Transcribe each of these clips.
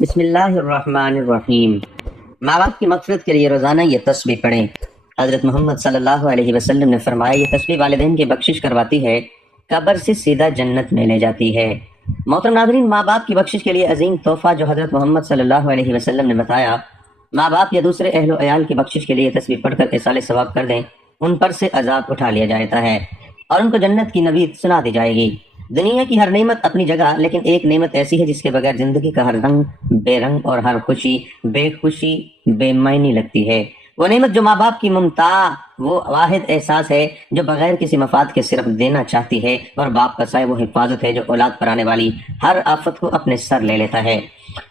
بسم اللہ الرحمن الرحیم۔ ماں باپ کی مغفرت کے لیے روزانہ یہ تسبیح پڑھیں۔ حضرت محمد صلی اللہ علیہ وسلم نے فرمایا یہ تسبیح والدین کی بخشش کرواتی ہے، قبر سے سیدھا جنت میں لے جاتی ہے۔ محترم ناظرین، ماں باپ کی بخشش کے لیے عظیم تحفہ جو حضرت محمد صلی اللہ علیہ وسلم نے بتایا، ماں باپ یا دوسرے اہل و عیال کی بخشش کے لیے تسبیح پڑھ کر ایصال ثواب کر دیں، ان پر سے عذاب اٹھا لیا جاتا ہے اور ان کو جنت کی نوید سنا دی جائے گی۔ دنیا کی ہر نعمت اپنی جگہ، لیکن ایک نعمت ایسی ہے جس کے بغیر زندگی کا ہر رنگ اور ہر خوشی بے معنی لگتی ہے۔ وہ نعمت جو ماں باپ کی ممتاع، وہ واحد احساس ہے جو بغیر کسی مفاد کے صرف دینا چاہتی ہے، اور باپ کا سائے وہ حفاظت ہے جو اولاد پر آنے والی ہر آفت کو اپنے سر لے لیتا ہے۔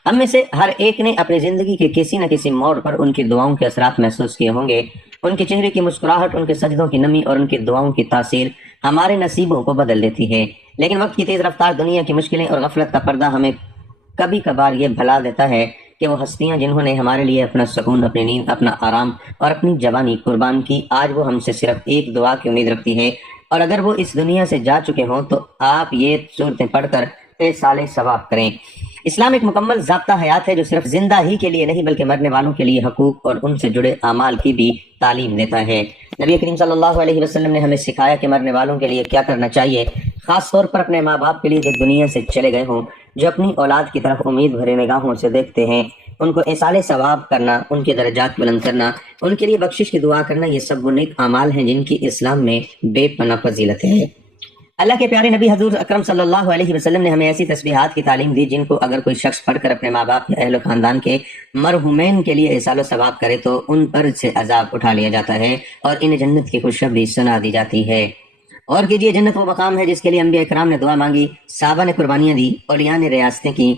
ہم میں سے ہر ایک نے اپنی زندگی کے کسی نہ کسی موڑ پر ان کی دعاؤں کے اثرات محسوس کیے ہوں گے۔ ان کے چہرے کی مسکراہٹ، ان کے سجدوں کی نمی اور ان کی دعاؤں کی تاثیر ہمارے نصیبوں کو بدل دیتی ہے۔ لیکن وقت کی تیز رفتار، دنیا کی مشکلیں اور غفلت کا پردہ ہمیں کبھی کبھار یہ بھلا دیتا ہے کہ وہ ہستیاں جنہوں نے ہمارے لیے اپنا سکون، اپنی نیند، اپنا آرام اور اپنی جوانی قربان کی، آج وہ ہم سے صرف ایک دعا کی امید رکھتی ہے، اور اگر وہ اس دنیا سے جا چکے ہوں تو آپ یہ صورتیں پڑھ کر ایصال ثواب کریں۔ اسلام ایک مکمل ضابطہ حیات ہے جو صرف زندہ ہی کے لیے نہیں بلکہ مرنے والوں کے لیے حقوق اور ان سے جڑے اعمال کی بھی تعلیم دیتا ہے۔ نبی کریم صلی اللہ علیہ وسلم نے ہمیں سکھایا کہ مرنے والوں کے لیے کیا کرنا چاہیے، خاص طور پر اپنے ماں باپ کے لیے جو دنیا سے چلے گئے ہوں، جو اپنی اولاد کی طرف امید بھرے نگاہوں سے دیکھتے ہیں۔ ان کو ایصال ثواب کرنا، ان کے درجات بلند کرنا، ان کے لیے بخشش کی دعا کرنا، یہ سب وہ نیک اعمال ہیں جن کی اسلام میں بے پناہ فضیلت ہے۔ اللہ کے پیارے نبی حضور اکرم صلی اللہ علیہ وسلم نے ہمیں ایسی تسبیحات کی تعلیم دی جن کو اگر کوئی شخص پڑھ کر اپنے ماں باپ یا اہل و خاندان کے مرحومین کے لیے ایصال و ثواب کرے تو ان پر سے عذاب اٹھا لیا جاتا ہے اور انہیں جنت کی خوشخبری سنا دی جاتی ہے۔ اور کیجئے، جنت وہ مقام ہے جس کے لیے انبیاء کرام نے دعا مانگی، صحابہ نے قربانیاں دی، اولیاء نے ریاستیں کی۔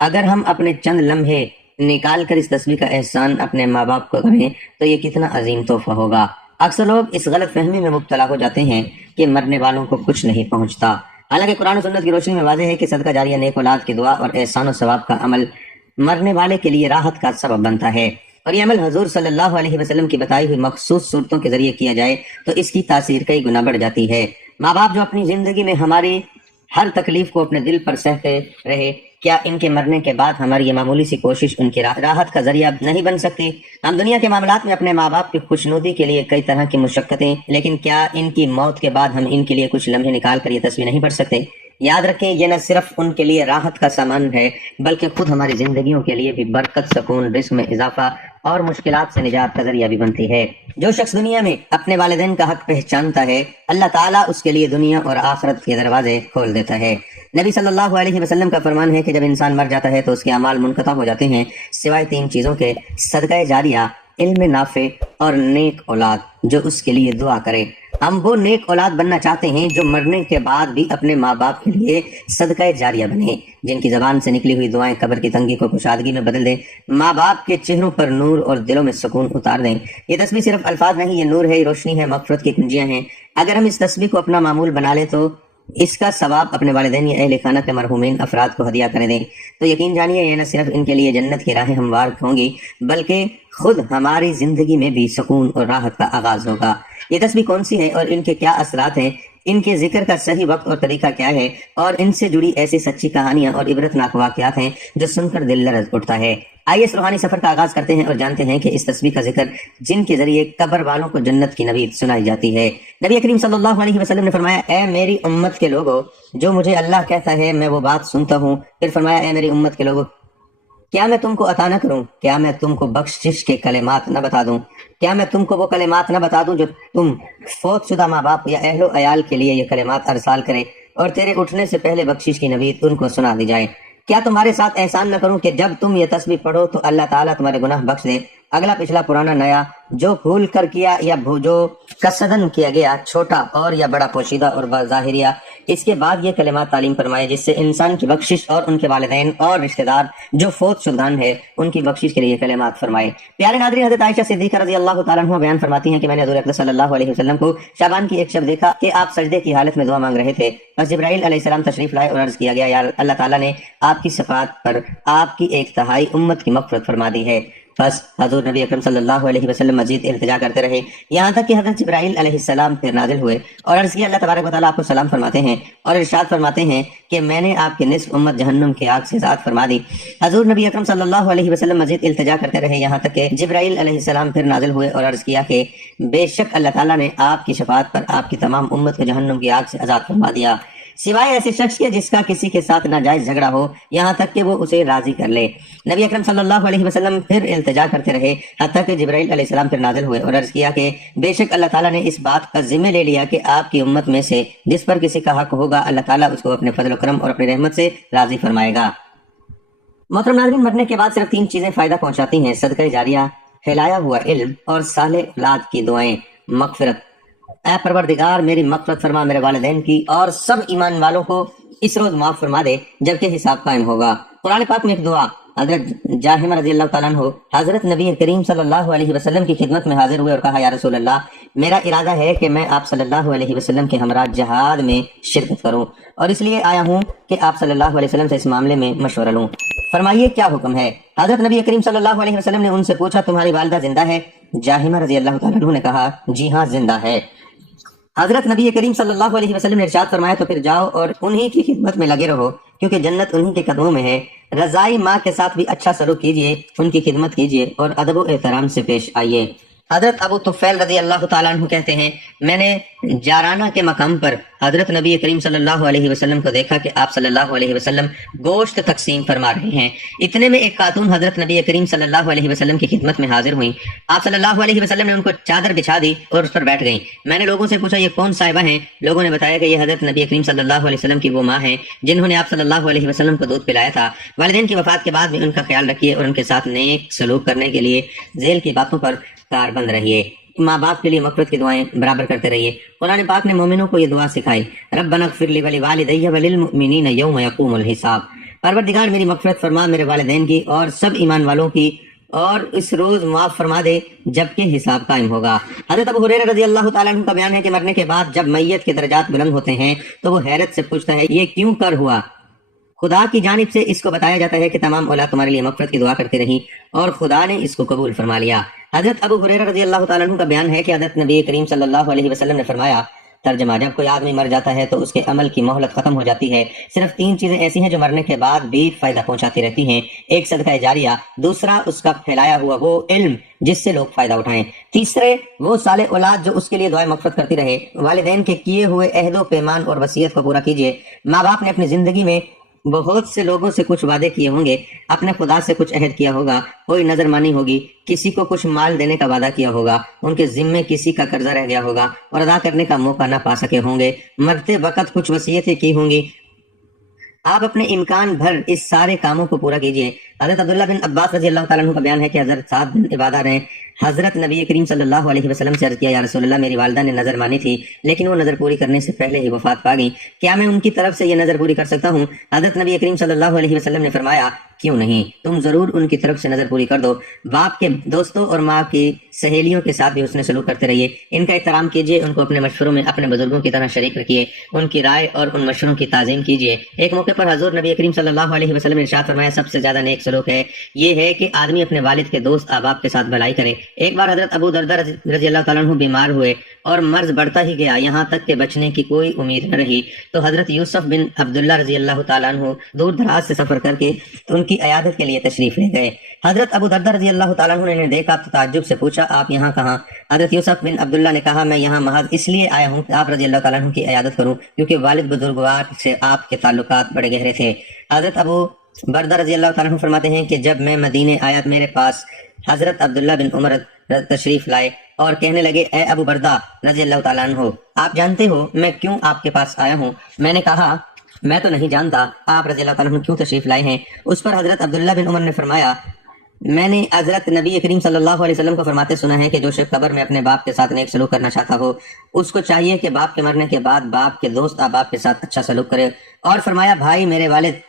اگر ہم اپنے چند لمحے نکال کر اس تسبیح کا احسان اپنے ماں باپ کو کریں تو یہ کتنا عظیم تحفہ ہوگا۔ اکثر لوگ اس غلط فہمی میں مبتلا ہو جاتے ہیں کہ مرنے والوں کو کچھ نہیں پہنچتا، حالانکہ قرآن و سنت کی روشنی میں واضح ہے کہ صدقہ جاریہ، نیک اولاد کی دعا اور احسان و ثواب کا عمل مرنے والے کے لیے راحت کا سبب بنتا ہے، اور یہ عمل حضور صلی اللہ علیہ وسلم کی بتائی ہوئی مخصوص صورتوں کے ذریعے کیا جائے تو اس کی تاثیر کئی گنا بڑھ جاتی ہے۔ ماں باپ جو اپنی زندگی میں ہماری ہر تکلیف کو اپنے دل پر سہتے رہے، کیا ان کے مرنے کے بعد ہماری یہ معمولی سی کوشش ان کی راحت کا ذریعہ نہیں بن سکتی؟ ہم دنیا کے معاملات میں اپنے ماں باپ کی خوشنودی کے لیے کئی طرح کی مشقتیں، لیکن کیا ان کی موت کے بعد ہم ان کے لیے کچھ لمحے نکال کر یہ تسبیح نہیں پڑھ سکتے؟ یاد رکھیں، یہ نہ صرف ان کے لیے راحت کا سامان ہے بلکہ خود ہماری زندگیوں کے لیے بھی برکت، سکون، رزق میں اضافہ اور مشکلات سے نجات کا ذریعہ بھی بنتی ہے۔ جو شخص دنیا میں اپنے والدین کا حق پہچانتا ہے، اللہ تعالیٰ اس کے لیے دنیا اور آخرت کے دروازے کھول دیتا ہے۔ نبی صلی اللہ علیہ وسلم کا فرمان ہے کہ جب انسان مر جاتا ہے تو اس کے اعمال منقطع ہو جاتے ہیں سوائے تین چیزوں کے: صدقہ جاریہ، علم نافع اور نیک اولاد جو اس کے لیے دعا کرے۔ ہم وہ نیک اولاد بننا چاہتے ہیں جو مرنے کے بعد بھی اپنے ماں باپ کے لیے صدقہ جاریہ بنے، جن کی زبان سے نکلی ہوئی دعائیں قبر کی تنگی کو کشادگی میں بدل دیں، ماں باپ کے چہروں پر نور اور دلوں میں سکون اتار دیں۔ یہ تسبیح صرف الفاظ نہیں، یہ نور ہے، یہ روشنی ہے، مغفرت کی کنجیاں ہیں۔ اگر ہم اس تسبیح کو اپنا معمول بنا لیں تو اس کا ثواب اپنے والدین یا اہل خانہ کے مرحومین افراد کو ہدیہ کر دیں تو یقین جانیے یہ نہ صرف ان کے لیے جنت کی راہیں ہموار ہوں گی بلکہ خود ہماری زندگی میں بھی سکون اور راحت کا آغاز ہوگا۔ یہ تسبیح کون سی ہے اور ان کے کیا اثرات ہیں، ان کے ذکر کا صحیح وقت اور طریقہ کیا ہے، اور ان سے جڑی ایسی سچی کہانیاں اور عبرتناک واقعات ہیں جو سن کر دل لرز اٹھتا ہے۔ آئیے اس روحانی سفر کا آغاز کرتے ہیں اور جانتے ہیں کہ اس تسبیح کا ذکر جن کے ذریعے قبر والوں کو جنت کی نوید سنائی جاتی ہے۔ نبی کریم صلی اللہ علیہ وسلم نے فرمایا، اے میری امت کے لوگو، جو مجھے اللہ کہتا ہے میں وہ بات سنتا ہوں۔ پھر فرمایا، اے میری امت کے لوگو، کیا میں تم کو عطا نہ کروں؟ کیا میں تم کو بخشش کے کلمات نہ بتا دوں؟ کیا میں تم کو وہ کلمات نہ بتا دوں جو تم فوت شدہ ماں باپ یا اہل و عیال کے لیے یہ کلمات ارسال کرے اور تیرے اٹھنے سے پہلے بخشش کی نوید ان کو سنا دی جائے؟ کیا تمہارے ساتھ احسان نہ کروں کہ جب تم یہ تسبیح پڑھو تو اللہ تعالیٰ تمہارے گناہ بخش دے، اگلا پچھلا پرانا نیا، جو بھول کر کیا یا جو قصدن کیا گیا، چھوٹا اور یا بڑا، پوشیدہ اور ظاہریہ۔ اس کے بعد یہ کلمات تعلیم فرمائے جس سے انسان کی بخشش اور ان کے والدین اور رشتہ دار جو فوت شدگان ہے ان کی بخشش کے لیے یہ کلمات فرمائے۔ پیارے ناظرین، حضرت عائشہ صدیقہ رضی اللہ تعالیٰ عنہ بیان فرماتی ہیں کہ میں نے حضور اقدس صلی اللہ علیہ وسلم کو شعبان کی ایک شب دیکھا کہ آپ سجدے کی حالت میں دعا مانگ رہے تھے، بس جبرائیل علیہ السلام تشریف لائے اور عرض کیا گیا، یا اللہ تعالیٰ نے آپ کی صفات پر آپ کی ایک تہائی امت کی مغفرت فرما دی ہے۔ بس حضور نبی اکرم صلی اللہ علیہ وسلم مزید التجا کرتے رہے یہاں تک کہ حضرت جبرائیل علیہ السلام پھر نازل ہوئے اور عرض کیا اللہ تبارک و تعالیٰ آپ کو سلام فرماتے ہیں اور ارشاد فرماتے ہیں کہ میں نے آپ کی نصف امت جہنم کی آگ سے آزاد فرما دی۔ حضور نبی اکرم صلی اللہ علیہ وسلم مزید التجا کرتے رہے یہاں تک کہ جبرائیل علیہ السلام پھر نازل ہوئے اور عرض کیا کہ بے شک اللہ تعالیٰ نے آپ کی شفاعت پر آپ کی تمام امت کو جہنم کی آگ سے آزاد فرما دیا، سوائے ایسے شخص کے جس کا کسی کے ساتھ ناجائز جھگڑا ہو یہاں تک کہ وہ اسے راضی کر لے۔ نبی اکرم صلی اللہ علیہ وسلم پھر التجا کرتے رہے حتیٰ کہ جبرائیل علیہ السلام پھر نازل ہوئے اور عرض کیا کہ بے شک اللہ تعالیٰ نے اس بات کا ذمہ لے لیا کہ آپ کی امت میں سے جس پر کسی کا حق ہوگا اللہ تعالیٰ اس کو اپنے فضل و کرم اور اپنی رحمت سے راضی فرمائے گا۔ محترم ناظرین، مرنے کے بعد صرف 3 چیزیں فائدہ پہنچاتی ہیں: صدقہ جاریہ، پھیلایا ہوا علم اور صالح اولاد کی دعائیں۔ مغفرت: اے پروردگار میری مغفرت فرما میرے والدین کی اور سب ایمان والوں کو اس روز معاف فرما دے جبکہ حساب قائم ہوگا۔ قرآن پاک میں ایک دعا، حضرت جاہمہ رضی اللہ تعالیٰ عنہ حضرت نبی کریم صلی اللہ علیہ وسلم کی خدمت میں حاضر ہوئے اور کہا یا رسول اللہ، میرا ارادہ ہے کہ میں آپ صلی اللہ علیہ وسلم کے ہمراہ جہاد میں شرکت کروں اور اس لیے آیا ہوں کہ آپ صلی اللہ علیہ وسلم سے اس معاملے میں مشورہ لوں، فرمائیے کیا حکم ہے؟ حضرت نبی کریم صلی اللہ علیہ وسلم نے ان سے پوچھا تمہاری والدہ زندہ ہے؟ جاہمہ رضی اللہ تعالیٰ عنہ نے کہا جی ہاں زندہ ہے۔ حضرت نبی کریم صلی اللہ علیہ وسلم نے ارشاد فرمایا تو پھر جاؤ اور انہی کی خدمت میں لگے رہو کیونکہ جنت انہی کے قدموں میں ہے۔ رضائی ماں کے ساتھ بھی اچھا سلوک کیجیے، ان کی خدمت کیجیے اور ادب و احترام سے پیش آئیے۔ حضرت ابو طفیل رضی اللہ تعالیٰ عنہ کہتے ہیں میں نے جارانہ کے مقام پر حضرت نبی کریم صلی اللہ علیہ وسلم کو دیکھا کہ آپ صلی اللہ علیہ وسلم گوشت تقسیم فرما رہے ہیں۔ اتنے میں ایک خاتون حضرت نبی کریم صلی اللہ علیہ وسلم کی خدمت میں حاضر ہوئیں۔ آپ صلی اللہ علیہ وسلم نے ان کو چادر بچھا دی اور اس پر بیٹھ گئیں۔ میں نے لوگوں سے پوچھا یہ کون صاحبہ ہیں؟ لوگوں نے بتایا کہ یہ حضرت نبی کریم صلی اللہ علیہ وسلم کی وہ ماں ہیں جنہوں نے آپ صلی اللہ علیہ وسلم کو دودھ پلایا تھا۔ والدین کی وفات کے بعد بھی ان کا خیال رکھیے اور ان کے ساتھ نیک سلوک کرنے کے لیے ذیل کی باتوں پر کاربند رہیے۔ ماں باپ کے لیے مغفرت کی دعائیں برابر کرتے رہیے۔ قرآن پاک نے مومنوں کو یہ دعا سکھائی، ربنا اغفر لی ولوالدی وللمؤمنین یوم یقوم الحساب، پروردگار میری مغفرت فرما میرے والدین کی اور سب ایمان والوں کی اور اس روز معاف فرما دے جبکہ حساب قائم ہوگا۔ حضرت ابو ہریرہ رضی اللہ تعالیٰ عنہ کا بیان ہے کہ مرنے کے بعد جب میت کے درجات بلند ہوتے ہیں تو وہ حیرت سے پوچھتا ہے یہ کیوں کر ہوا؟ خدا کی جانب سے اس کو بتایا جاتا ہے کہ تمام اولاد تمہارے لیے مغفرت کی دعا کرتی رہی اور خدا نے اس کو قبول فرما لیا۔ حضرت ابو ہریرہ رضی اللہ تعالیٰ عنہ کا بیان ہے کہ حضرت نبی کریم صلی اللہ علیہ وسلم نے فرمایا، ترجمہ، جب کوئی آدمی مر جاتا ہے تو اس کے عمل کی مہلت ختم ہو جاتی ہے، صرف 3 چیزیں ایسی ہیں جو مرنے کے بعد بھی فائدہ پہنچاتی رہتی ہیں، ایک صدقہ جاریہ، دوسرا اس کا پھیلایا ہوا وہ علم جس سے لوگ فائدہ اٹھائیں، تیسرے وہ صالح اولاد جو اس کے لیے دعائیں مغفرت کرتی رہے۔ والدین کے کیے ہوئے عہد و پیمان اور وصیت کو پورا کیجیے۔ ماں باپ نے اپنی زندگی میں بہت سے لوگوں سے کچھ وعدے کیے ہوں گے، اپنے خدا سے کچھ عہد کیا ہوگا، کوئی نظر مانی ہوگی، کسی کو کچھ مال دینے کا وعدہ کیا ہوگا، ان کے ذمے کسی کا قرضہ رہ گیا ہوگا اور ادا کرنے کا موقع نہ پا سکے ہوں گے، مرتے وقت کچھ وصیتیں کی ہوں گی۔ آپ اپنے امکان بھر اس سارے کاموں کو پورا کیجیے۔ حضرت عبداللہ بن عباس رضی اللہ تعالیٰ عنہ کا بیان ہے کہ حضرت سعد بن عبادہ نے حضرت نبی کریم صلی اللہ علیہ وسلم سے عرض کیا، یا رسول اللہ میری والدہ نے نظر مانی تھی لیکن وہ نظر پوری کرنے سے پہلے ہی وفات پا گئی، کیا میں ان کی طرف سے یہ نظر پوری کر سکتا ہوں؟ حضرت نبی کریم صلی اللہ علیہ وسلم نے فرمایا کیوں نہیں، تم ضرور ان کی طرف سے نظر پوری کر دو۔ باپ کے دوستوں اور ماں کی سہیلیوں کے ساتھ بھی حسن سلوک کرتے رہیے، ان کا احترام کیجیے، ان کو اپنے مشوروں میں اپنے بزرگوں کی طرح شریک رکھیے، ان کی رائے اور ان مشوروں کی تعظیم کیجیے۔ ایک موقع پر حضور نبی کریم صلی اللہ علیہ وسلم نے ارشاد فرمایا سب سے زیادہ نیک سلوک یہ ہے کہ آدمی اپنے والد کے دوست احباب کے ساتھ بھلائی کرے۔ ایک بار حضرت ابو دردہ رضی اللہ تعالیٰ عنہ بیمار ہوئے اور مرض بڑھتا ہی گیا یہاں تک کہ بچنے کی کوئی امید نہ رہی، تو حضرت یوسف بن عبداللہ رضی اللہ تعالیٰ عنہ دور دراز سے سفر کر کے ان کی عیادت کے لیے تشریف لے گئے۔ حضرت ابو دردہ رضی اللہ تعالیٰ عنہ نے دیکھا تو تعجب سے پوچھا آپ یہاں کہاں؟ حضرت یوسف بن عبداللہ نے کہا میں یہاں محض اس لیے آیا ہوں کہ آپ رضی اللہ تعالیٰ عنہ کی عیادت کروں کیونکہ والد بزرگوار سے آپ کے تعلقات بڑے گہرے تھے۔ حضرت ابو بردہ رضی اللہ تعالیٰ عنہ فرماتے ہیں کہ جب میں مدینے آیا میرے پاس حضرت عبداللہ بن عمر تشریف لائے اور کہنے لگے اے ابو بردہ رضی اللہ تعالیٰ عنہ آپ جانتے ہو میں کیوں آپ کے پاس آیا ہوں؟ میں نے کہا میں تو نہیں جانتا آپ رضی اللہ تعالیٰ عنہ کیوں تشریف لائے ہیں؟ اس پر حضرت عبداللہ بن عمر نے فرمایا میں نے حضرت نبی کریم صلی اللہ علیہ وسلم کو فرماتے سنا ہے کہ جو شخص قبر میں اپنے باپ کے ساتھ نیک سلوک کرنا چاہتا ہو اس کو چاہیے کہ باپ کے مرنے کے بعد باپ کے دوست احباب کے ساتھ اچھا سلوک کرے، اور فرمایا بھائی میرے والد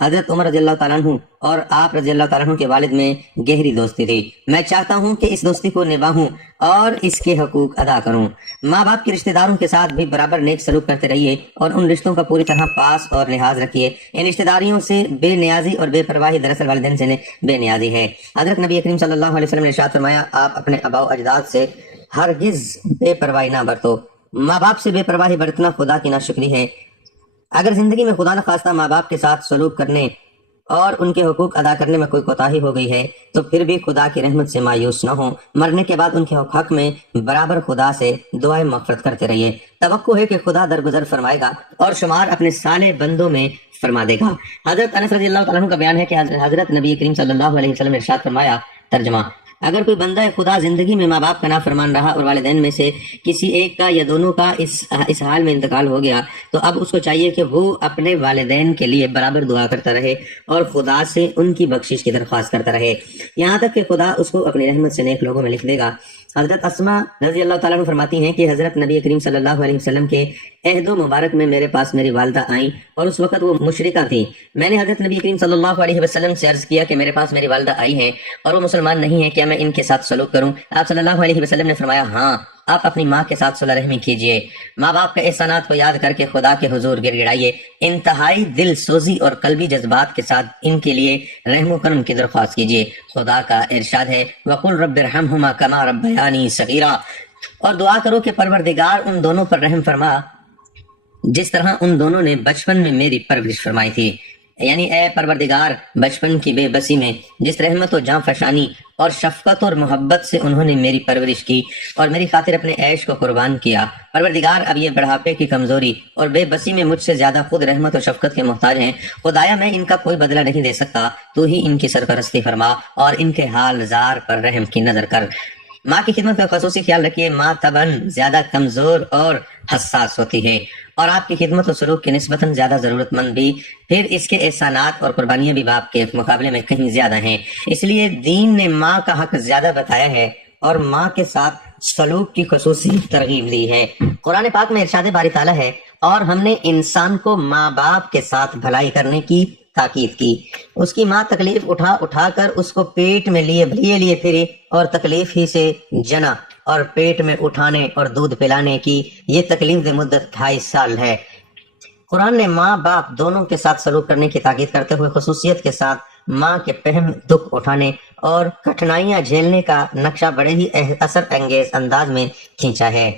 حضرت عمر رضی اللہ تعالیٰ عنہ اور آپ رضی اللہ تعالیٰ عنہ کے والد میں گہری دوستی تھی. میں چاہتا ہوں کہ اس دوستی کو نبھاؤں اور اس کے حقوق ادا کروں. ماں باپ کے رشتہ داروں کے ساتھ بھی برابر نیک سلوک کرتے رہیے اور ان رشتوں کا پوری طرح پاس اور لحاظ رکھیے. ان رشتہ داریوں سے بے نیازی اور بے پرواہی دراصل والدین سے بے نیازی ہے. حضرت نبی کریم صلی اللہ علیہ وسلم نے ارشاد فرمایا، آپ اپنے آباء و اجداد سے ہرگز بے پرواہی نہ برتو. ماں باپ سے بے پرواہی برتنا خدا کی ناشکری ہے. اگر زندگی میں خدا نخواستہ ماں باپ کے ساتھ سلوک کرنے اور ان کے حقوق ادا کرنے میں کوئی کوتاہی ہو گئی ہے تو پھر بھی خدا کی رحمت سے مایوس نہ ہو. مرنے کے بعد ان کے حق میں برابر خدا سے دعائیں مغفرت کرتے رہیے. توقع ہے کہ خدا درگزر فرمائے گا اور شمار اپنے صالح بندوں میں فرما دے گا. حضرت انس رضی اللہ تعالیٰ عنہ کا بیان ہے کہ حضرت نبی کریم صلی اللہ علیہ وسلم نے ارشاد فرمایا، ترجمہ: اگر کوئی بندہ خدا زندگی میں ماں باپ کا نافرمان رہا اور والدین میں سے کسی ایک کا یا دونوں کا اس حال میں انتقال ہو گیا تو اب اس کو چاہیے کہ وہ اپنے والدین کے لیے برابر دعا کرتا رہے اور خدا سے ان کی بخشش کی درخواست کرتا رہے، یہاں تک کہ خدا اس کو اپنی رحمت سے نیک لوگوں میں لکھ دے گا. حضرت اسما رضی اللہ تعالیٰ عنہ فرماتی ہیں کہ حضرت نبی کریم صلی اللہ علیہ وسلم کے عہد و مبارک میں میرے پاس میری والدہ آئیں اور اس وقت وہ مشرکہ تھیں. میں نے حضرت نبی کریم صلی اللہ علیہ وسلم سے عرض کیا کہ میرے پاس میری والدہ آئی ہیں اور وہ مسلمان نہیں ہیں، کیا میں ان کے ساتھ سلوک کروں؟ آپ صلی اللہ علیہ وسلم نے فرمایا، ہاں، آپ اپنی ماں کے ساتھ صلح رحمی کیجئے. ماں باپ کے احسانات کو یاد کر کے خدا کے حضور گر گڑائیے. انتہائی دل سوزی اور قلبی جذبات کے ساتھ ان کے لیے رحم و کرم کی درخواست کیجئے. خدا کا ارشاد ہے، وَقُلْ رَبِّ ارْحَمْهُمَا كَمَا رَبَّيَانِي صَغِيرًا، اور دعا کرو کہ پروردگار ان دونوں پر رحم فرما جس طرح ان دونوں نے بچپن میں میری پرورش فرمائی تھی. یعنی اے پروردگار، بچپن کی بے بسی میں جس رحمت و جاں فشانی اور شفقت اور محبت سے انہوں نے میری پرورش کی اور میری خاطر اپنے عیش کو قربان کیا، پروردگار اب یہ بڑھاپے کی کمزوری اور بے بسی میں مجھ سے زیادہ خود رحمت و شفقت کے محتاج ہیں. خدایا میں ان کا کوئی بدلہ نہیں دے سکتا، تو ہی ان کی سرپرستی فرما اور ان کے حال زار پر رحم کی نظر کر. ماں کی خدمت کا خصوصی خیال رکھیے. ماں طبعاً زیادہ کمزور اور حساس ہوتی ہے اور آپ کی خدمت و سلوک کی نسبتاً زیادہ ضرورت مند بھی، پھر اس کے احسانات اور قربانیاں بھی باپ کے مقابلے میں کہیں زیادہ ہیں. اس لیے دین نے ماں کا حق زیادہ بتایا ہے اور ماں کے ساتھ سلوک کی خصوصی ترغیب دی ہے. قرآن پاک میں ارشاد باری تعالیٰ ہے، اور ہم نے انسان کو ماں باپ کے ساتھ بھلائی کرنے کی تاکید کی. اس کی ماں تکلیف اٹھا اٹھا کر اس کو پیٹ میں لیے پھری اور تکلیف ہی سے جنا، اور پیٹ میں اٹھانے اور دودھ پلانے کی یہ تکلیف دہ مدت 2.5 سال ہے. قرآن نے ماں باپ دونوں کے ساتھ سلوک کرنے کی تاکید کرتے ہوئے خصوصیت کے ساتھ ماں کے فہم دکھ اٹھانے اور کٹھنائیاں جھیلنے کا نقشہ بڑے ہی اثر انگیز انداز میں کھینچا ہے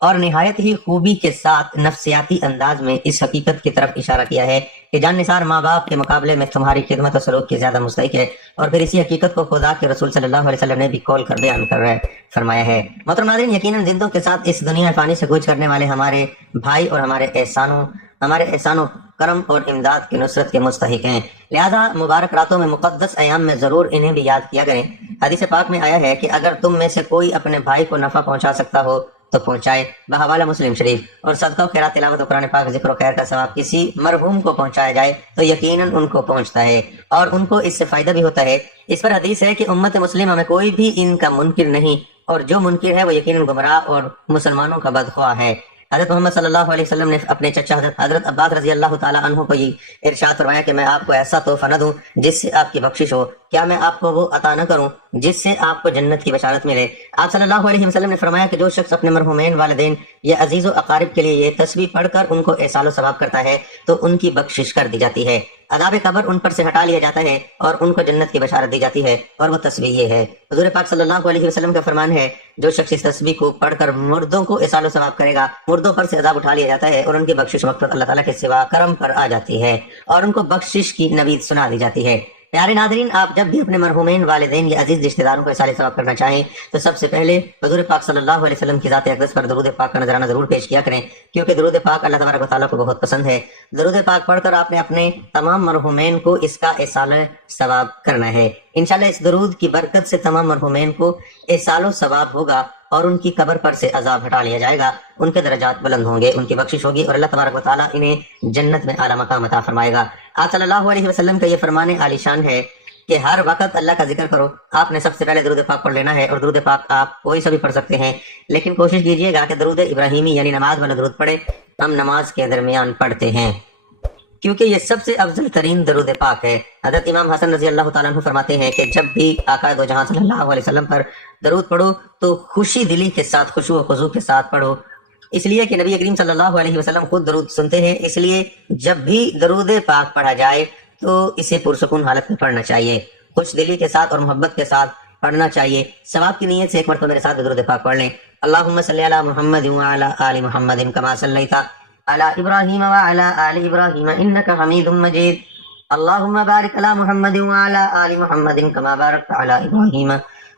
اور نہایت ہی خوبی کے ساتھ نفسیاتی انداز میں اس حقیقت کی طرف اشارہ کیا ہے کہ جان نثار ماں باپ کے مقابلے میں تمہاری خدمت و سلوک کی زیادہ مستحق ہے. اور پھر اسی حقیقت کو خدا کے رسول صلی اللہ علیہ وسلم نے بھی کھول کر بیان کر رہے فرمایا ہے. محترم ناظرین، یقیناً زندوں کے ساتھ اس دنیا فانی سے کوچ کرنے والے ہمارے بھائی اور ہمارے احسان و کرم اور امداد کی نصرت کے مستحق ہیں، لہذا مبارک راتوں میں مقدس ایام میں ضرور انہیں بھی یاد کیا کریں. حدیث پاک میں آیا ہے کہ اگر تم میں سے کوئی اپنے بھائی کو نفع پہنچا سکتا ہو تو پہنچائے، بحوالہ مسلم شریف. اور صدقہ و خیرات، تلاوت و قرآن پاک، ذکر و خیر کا ثواب کسی مرحوم کو پہنچایا جائے تو یقیناً ان کو پہنچتا ہے اور ان کو اس سے فائدہ بھی ہوتا ہے. اس پر حدیث ہے کہ امت مسلمہ میں کوئی بھی ان کا منکر نہیں، اور جو منکر ہے وہ یقیناً گمراہ اور مسلمانوں کا بدخواہ ہے. حضرت محمد صلی اللہ علیہ وسلم نے اپنے چچا حضرت عباس رضی اللہ تعالیٰ عنہ کو یہ ارشاد فرمایا کہ میں آپ کو ایسا تحفہ نہ دوں جس سے آپ کی بخشش ہو، کیا میں آپ کو وہ عطا نہ کروں جس سے آپ کو جنت کی بشارت ملے؟ آپ صلی اللہ علیہ وسلم نے فرمایا کہ جو شخص اپنے مرحومین والدین یا عزیز و اقارب کے لیے یہ تسبیح پڑھ کر ان کو احسان و ثواب کرتا ہے تو ان کی بخشش کر دی جاتی ہے، عذاب قبر ان پر سے ہٹا لیا جاتا ہے اور ان کو جنت کی بشارت دی جاتی ہے. اور وہ تسبیح یہ ہے، حضور پاک صلی اللہ علیہ وسلم کا فرمان ہے، جو شخص اس تسبیح کو پڑھ کر مردوں کو احسان و ثواب کرے گا، مردوں پر سے عذاب اٹھا لیا جاتا ہے اور ان کی بخشش مغفرت اللہ تعالیٰ کے سوا کرم پر آ جاتی ہے اور ان کو بخشش کی نوید سنا دی جاتی ہے. پیارے ناظرین، آپ جب بھی اپنے مرحومین والدین یا عزیز رشتہ داروں کو احسان ثواب کرنا چاہیں تو سب سے پہلے حضور پاک صلی اللہ علیہ وسلم کی ذات اقدس پر درود پاک کا نذرانہ ضرور پیش کیا کریں، کیونکہ درود پاک اللہ تبارک و تعالیٰ کو بہت پسند ہے. درود پاک پڑھ کر آپ نے اپنے تمام مرحومین کو اس کا احسان ثواب کرنا ہے. انشاءاللہ اس درود کی برکت سے تمام مرحومین کو احسان و ثواب ہوگا اور ان کی قبر پر سے عذاب ہٹا لیا جائے گا، ان کے درجات بلند ہوں گے، ان کی بخشش ہوگی اور اللہ تبارک و تعالیٰ انہیں جنت میں اعلیٰ مقام عطا فرمائے گا. آپ صلی اللہ علیہ وسلم کا یہ فرمان عالی شان ہے کہ ہر وقت اللہ کا ذکر کرو. آپ نے سب سے پہلے درود پاک پڑھ لینا ہے، اور درود پاک آپ کوئی سا بھی پڑھ سکتے ہیں، لیکن کوشش کیجئے گا کہ درود ابراہیمی یعنی نماز والا درود پڑھے. ہم نماز کے درمیان پڑھتے ہیں. کیونکہ یہ سب سے افضل ترین درود پاک ہے۔ حضرت امام حسن رضی اللہ تعالیٰ عنہ فرماتے ہیں کہ جب بھی آقا دو جہاں صلی اللہ علیہ وسلم پر درود پڑھو تو خوشی دلی کے ساتھ، خشوع و خضوع کے ساتھ پڑھو، اس لیے کہ نبی کریم صلی اللہ علیہ وسلم خود درود سنتے ہیں، اس لیے جب بھی درود پاک پڑھا جائے تو اسے پرسکون حالت میں پڑھنا چاہیے، خوش دلی کے ساتھ اور محبت کے ساتھ پڑھنا چاہیے۔ ثواب کی نیت سے ایک مرتبہ میرے ساتھ درود پاک پڑھ لیں۔ اللہم صلی علی محمد وعلی آل محمد کما صلیت علی ابراہیم وعلی آل ابراہیم انک حمید مجید، اللہم بارک علی محمد وعلی آل محمد کما بارکت علی ابراہیم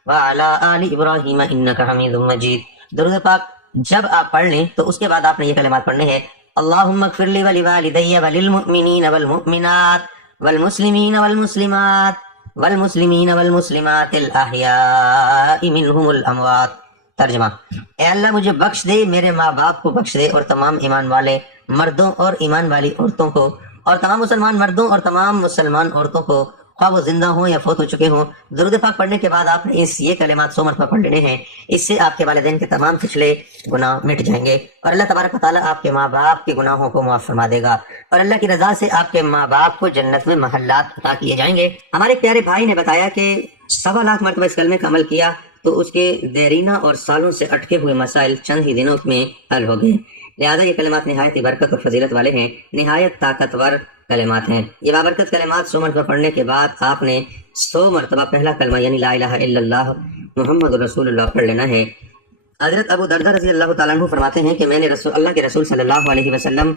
وعلی آل ابراہیم انک حمید مجید۔ درود پاک جب آپ پڑھ لیں تو اس کے بعد آپ نے یہ کلمات پڑھنے ہیں: اللہم اغفر لی ولوالدی وللمؤمنین والمؤمنات والمسلمین والمسلمات والمسلمین والمسلمات الاحیاء منہم الاموات۔ ترجمہ: اے اللہ مجھے بخش دے، میرے ماں باپ کو بخش دے، اور تمام ایمان والے مردوں اور ایمان والی عورتوں کو، اور تمام مسلمان مردوں اور تمام مسلمان عورتوں کو، خواہ وہ زندہ ہوں یا فوت ہو چکے ہوں۔ درود پاک پڑھنے کے بعد آپ نے یہ کلمات 100 مرتبہ پڑھ لینے ہیں، اس سے آپ کے والدین کے تمام پچھلے گناہ مٹ جائیں گے، اور اللہ تبارک و تعالیٰ آپ کے ماں باپ کے گناہوں کو معاف فرما دے گا، اور اللہ کی رضا سے آپ کے ماں باپ کو جنت میں محلات عطا کیے جائیں گے۔ ہمارے پیارے بھائی نے بتایا کہ 1.25 لاکھ مرتبہ اس کلمے کا عمل کیا تو اس کے دیرینہ اور سالوں سے اٹکے ہوئے مسائل چند ہی دنوں میں حل ہو گئے، لہذا یہ کلمات نہایت ہی برکت اور فضیلت والے ہیں، نہایت طاقتور کلمات ہیں۔ یہ بابرکت کلمات 100 مرتبہ پڑھنے کے بعد آپ نے 100 مرتبہ پہلا کلمہ یعنی لا الہ الا اللہ محمد رسول اللہ پڑھ لینا ہے۔ حضرت ابو دردہ رضی اللہ تعالیٰ عنہ فرماتے ہیں کہ میں نے اللہ کے رسول صلی اللہ علیہ وسلم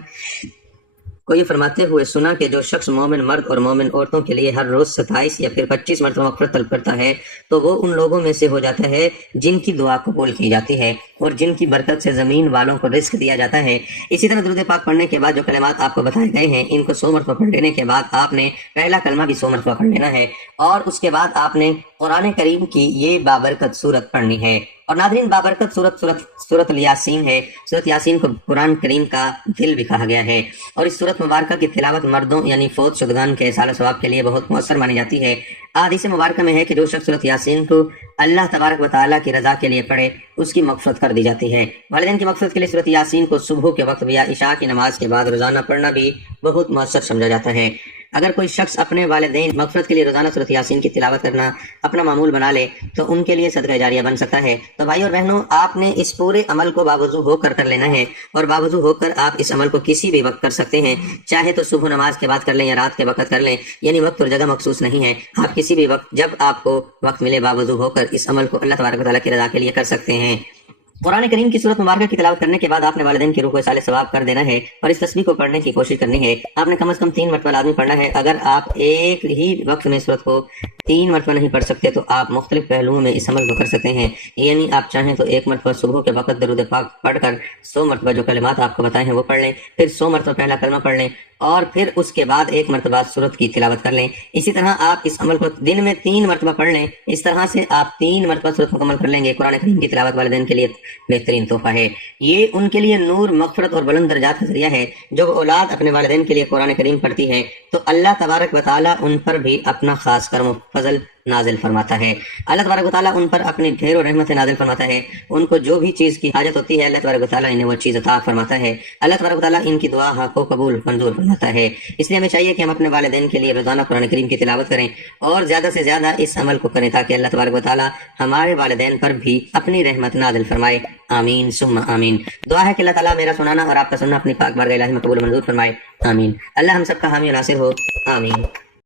کو یہ فرماتے ہوئے سنا کہ جو شخص مومن مرد اور مومن عورتوں کے لیے ہر روز 27 یا پھر 25 مرتبہ مغفرت طلب کرتا ہے تو وہ ان لوگوں میں سے ہو جاتا ہے جن کی دعا قبول کی جاتی ہے اور جن کی برکت سے زمین والوں کو رزق دیا جاتا ہے۔ اسی طرح درود پاک پڑھنے کے بعد جو کلمات آپ کو بتائے گئے ہیں ان کو 100 مرتبہ پڑھ لینے کے بعد آپ نے پہلا کلمہ بھی 100 مرتبہ پڑھ لینا ہے، اور اس کے بعد آپ نے قرآن کریم کی یہ بابرکت سورت پڑھنی ہے۔ اور ناظرین، بابرکت سورت الیاسین ہے۔ سورت یاسین کو قرآن کریم کا دل بھی کہا گیا ہے، اور اس سورت مبارکہ کی تلاوت مردوں یعنی فوت شدگان کے اصالہ ثواب کے لیے بہت مؤثر مانی جاتی ہے۔ حدیث مبارکہ میں ہے کہ جو شخص سورت یاسین کو اللہ تبارک و تعالیٰ کی رضا کے لیے پڑھے اس کی مغفرت کر دی جاتی ہے۔ والدین کی مغفرت کے لیے سورت یاسین کو صبح کے وقت یا عشاء کی نماز کے بعد روزانہ پڑھنا بھی بہت مؤثر سمجھا جاتا ہے۔ اگر کوئی شخص اپنے والدین مغفرت کے لیے روزانہ سورت یاسین کی تلاوت کرنا اپنا معمول بنا لے تو ان کے لیے صدقہ جاریہ بن سکتا ہے۔ تو بھائی اور بہنوں، آپ نے اس پورے عمل کو باوضو ہو کر لینا ہے، اور باوضو ہو کر آپ اس عمل کو کسی بھی وقت کر سکتے ہیں، چاہے تو صبح نماز کے بعد کر لیں یا رات کے وقت کر لیں، یعنی وقت اور جگہ مخصوص نہیں ہے، آپ کسی بھی وقت جب آپ کو وقت ملے باوضو ہو کر اس عمل کو اللہ تبارک و تعالیٰ کی رضا کے لیے کر سکتے ہیں۔ قرآن کریم کی سورت مبارکہ کی تلاوت کرنے کے بعد آپ نے والدین کی روح کو اصالہ ثواب کر دینا ہے، اور اس تسبیح کو پڑھنے کی کوشش کرنی ہے۔ آپ نے کم از کم 3 مرتبہ لازمی پڑھنا ہے۔ اگر آپ ایک ہی وقت میں سورت کو 3 مرتبہ نہیں پڑھ سکتے تو آپ مختلف پہلوؤں میں اس عمل کو کر سکتے ہیں، یعنی آپ چاہیں تو ایک مرتبہ صبح کے وقت درود پاک پڑھ کر 100 مرتبہ جو کلمات آپ کو بتائے ہیں وہ پڑھ لیں، پھر 100 مرتبہ پہلا کلمہ پڑھ لیں، اور پھر اس کے بعد ایک مرتبہ سورت کی تلاوت کر لیں۔ اسی طرح آپ اس عمل کو دن میں 3 مرتبہ پڑھ لیں، اس طرح سے آپ 3 مرتبہ سورت مکمل کر لیں گے۔ قرآن کریم کی تلاوت والدین کے لیے بہترین تحفہ ہے، یہ ان کے لیے نور، مغفرت اور بلند درجات کا ذریعہ ہے۔ جو اولاد اپنے والدین کے لیے قرآن کریم پڑھتی ہے تو اللہ تبارک و تعالیٰ ان پر بھی اپنا خاص کرم و فضل نازل فرماتا ہے۔ اللہ تبارک و تعالیٰ ان پر اپنی ڈھیر و رحمت نازل فرماتا ہے، ان کو جو بھی چیز کی حاجت ہوتی ہے اللہ تبارک و تعالیٰ انہیں وہ چیز عطا فرماتا ہے۔ اللہ تبارک و تعالیٰ ان کی دعا کو قبول منظور فرماتا ہے۔ اس لیے ہمیں چاہیے کہ ہم اپنے والدین کے لیے روزانہ قرآن کریم کی تلاوت کریں اور زیادہ سے زیادہ اس عمل کو کریں تاکہ اللہ تبارک و تعالیٰ ہمارے والدین پر بھی اپنی رحمت نازل فرمائے۔ آمین ثم آمین۔ دعا ہے کہ اللہ تعالیٰ میرا سنانا اور آپ کا سننا اپنی پاک بارگاہ الہی میں قبول منظور فرمائے۔ آمین۔ اللہ ہم سب کا حامی و ناصر ہو۔ آمین۔